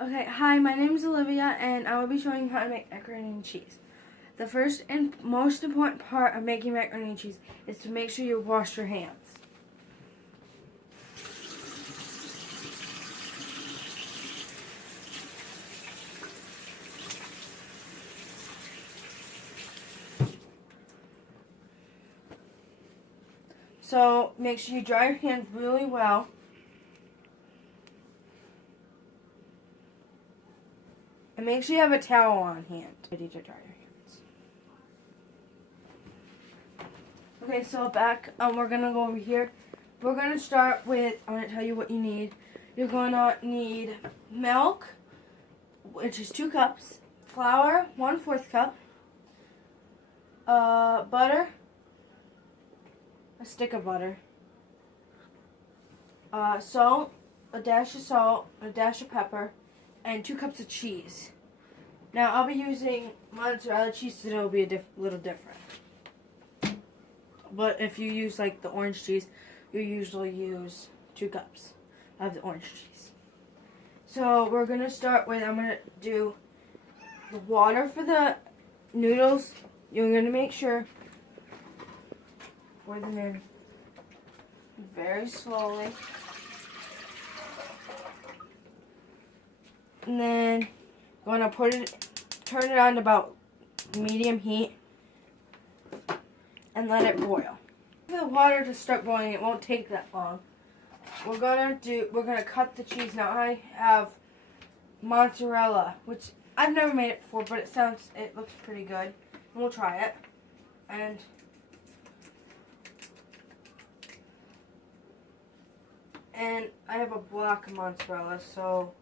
Okay, hi, my name is Olivia, and I will be showing you how to make macaroni and cheese. The first and most important part of making macaroni and cheese is to make sure you wash your hands. So make sure you dry your hands really well. And make sure you have a towel on hand ready to dry your hands. Okay, so back, we're going to go over here. We're going to start with, I'm going to tell you what you need. You're going to need milk, which is 2 cups, flour, 1/4 cup, butter, a stick of butter, salt, a dash of pepper, and 2 cups of cheese. Now I'll be using mozzarella cheese, so it'll be a little different. But if you use like the orange cheese, you usually use 2 cups of the orange cheese. So we're going to start with, I'm going to do the water for the noodles. You're going to make sure pour them in very slowly. And then going to turn it on to about medium heat and let it boil. For the water to start boiling, it won't take that long. We're gonna cut the cheese. Now I have mozzarella, which I've never made it before, but it looks pretty good. And we'll try it. And I have a block of mozzarella, so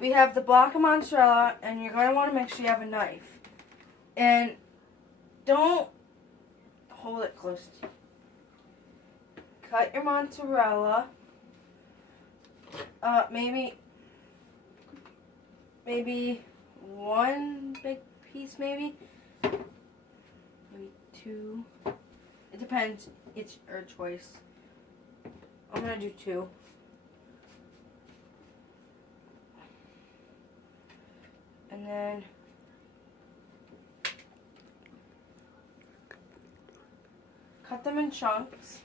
we have the block of mozzarella, and you're going to want to make sure you have a knife. And don't hold it close to you. Cut your mozzarella, maybe 1 big piece, maybe 2. It depends. It's your choice. I'm going to do 2. And then cut them in chunks.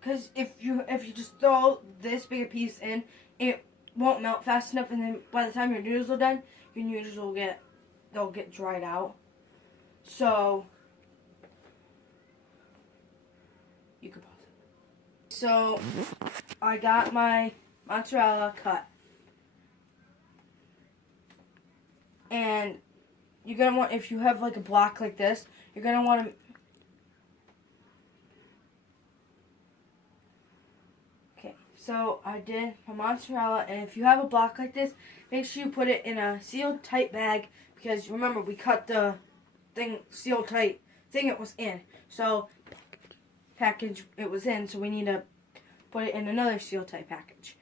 Because if you just throw this big a piece in, it won't melt fast enough, and then by the time your noodles are done, your noodles they'll get dried out. So you can pause it. So I got my mozzarella cut, and you're gonna want, if you have like a block like this, you're gonna want to. So I did my mozzarella, and if you have a block like this, make sure you put it in a sealed tight bag, because remember, we cut the sealed tight thing it was in. So package it was in, so we need to put it in another sealed tight package.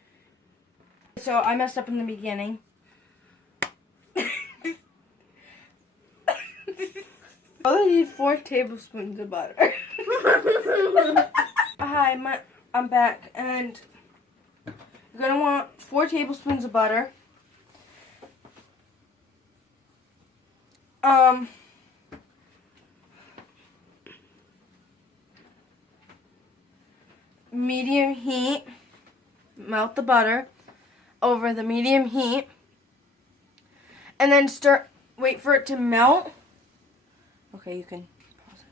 So I messed up in the beginning. I only need 4 tablespoons of butter. Hi, I'm back, and you're going to want 4 tablespoons of butter. Medium heat. Melt the butter over the medium heat. And then wait for it to melt. Okay, you can pause it.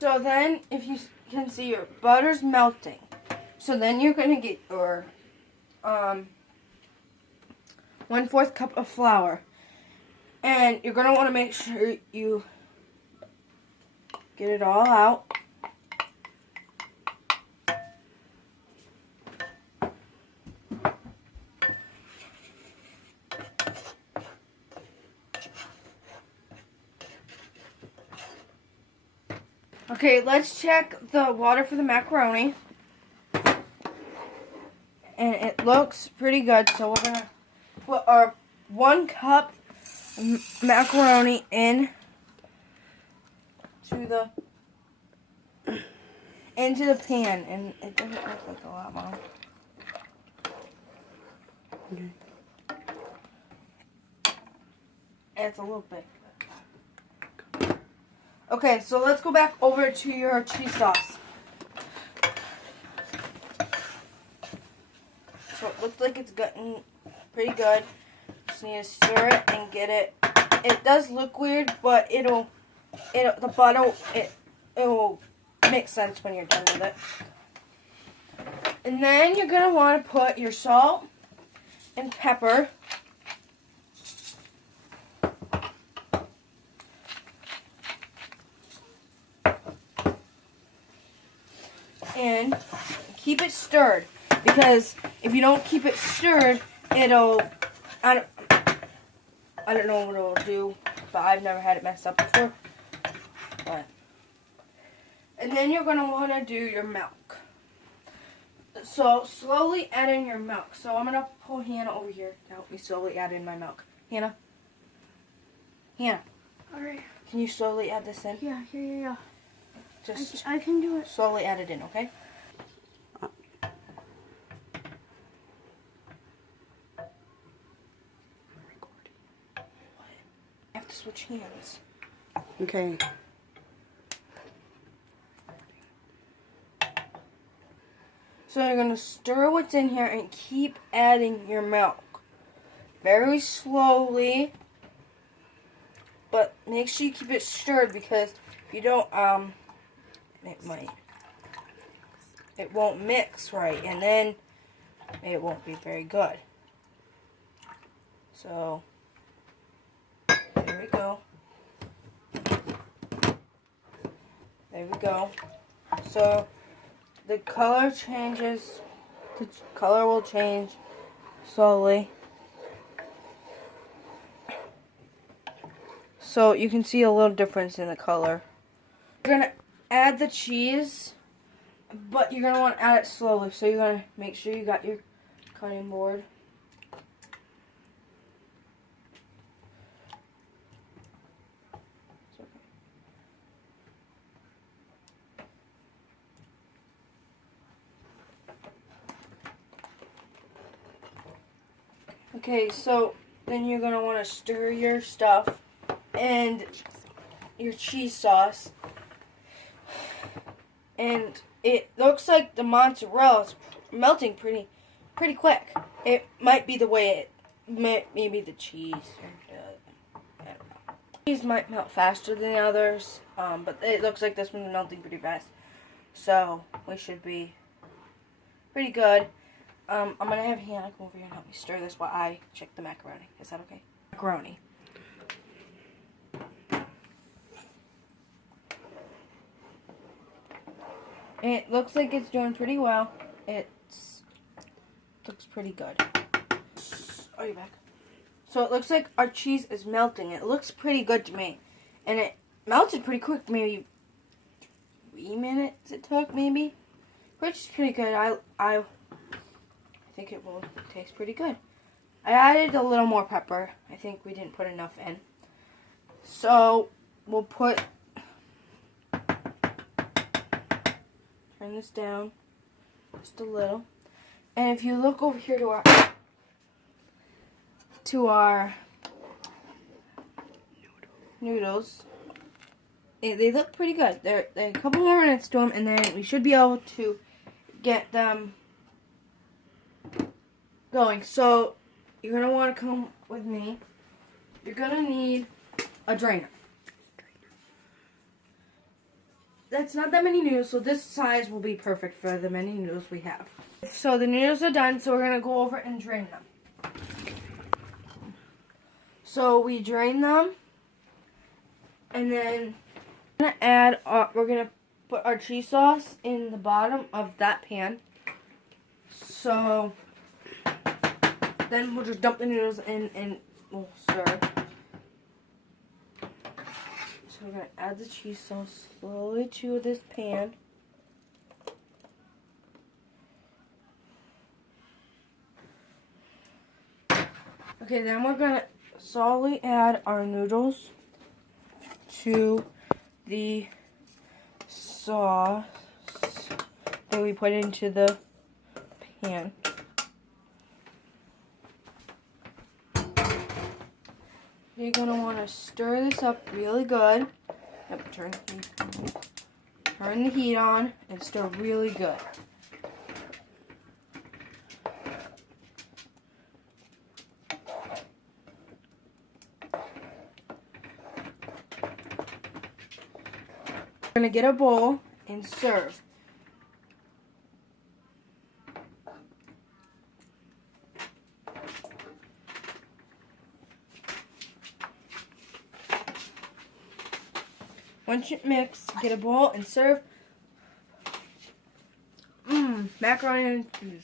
So then, if you can see, your butter's melting. So then you're going to get your 1/4 cup of flour. And you're going to want to make sure you get it all out. Okay, let's check the water for the macaroni. And it looks pretty good, so we're gonna put our 1 cup macaroni in into the pan, and it doesn't look like a lot, Mom. Okay. It's a little bit. Okay, so let's go back over to your cheese sauce. So it looks like it's gotten pretty good. Just need to stir it and get it. It does look weird, but it'll make sense when you're done with it. And then you're gonna want to put your salt and pepper. And keep it stirred, because if you don't keep it stirred, it'll, I don't know what it'll do, but I've never had it messed up before. But, and then you're going to want to do your milk. So slowly add in your milk. So I'm going to pull Hannah over here to help me slowly add in my milk. Hannah? Alright. Can you slowly add this in? Yeah. Just I can do it. slowly add it in, okay? I have to switch hands. Okay. So you're going to stir what's in here and keep adding your milk. Very slowly. But make sure you keep it stirred, because if you don't, it won't mix right, and then it won't be very good. So, there we go. There we go. So, the color changes, the color will change slowly. So, you can see a little difference in the color. You're going to add the cheese, but you're going to want to add it slowly. So, you're going to make sure you got your cutting board. Okay, so then you're going to want to stir your stuff and your cheese sauce. And it looks like the mozzarella is melting pretty quick. It might be the way maybe the cheese. I don't know. Cheese might melt faster than the others, but it looks like this one's melting pretty fast. So we should be pretty good. I'm going to have Hannah come over here and help me stir this while I check the macaroni. Is that okay? Macaroni. It looks like it's doing pretty well. It looks pretty good. Are you back? So it looks like our cheese is melting. It looks pretty good to me. And it melted pretty quick. Maybe 3 minutes it took, maybe. Which is pretty good. I think it will taste pretty good. I added a little more pepper. I think we didn't put enough in. So we'll turn this down just a little. And if you look over here to our noodles, they look pretty good. They're a couple more minutes to them, and then we should be able to get them going. So you're going to want to come with me. You're going to need a drainer. That's not that many noodles, so this size will be perfect for the many noodles we have. So the noodles are done, so we're going to go over and drain them. So we drain them, and then we're going to put our cheese sauce in the bottom of that pan. So then we'll just dump the noodles in and we'll stir. So So we're going to add the cheese sauce slowly to this pan. Okay, then we're going to slowly add our noodles to the sauce that we put into the pan. You're going to want to stir this up really good. Yep, turn the heat on and stir really good. We're going to get a bowl and serve. Once you mix, get a bowl and serve. Macaroni and cheese.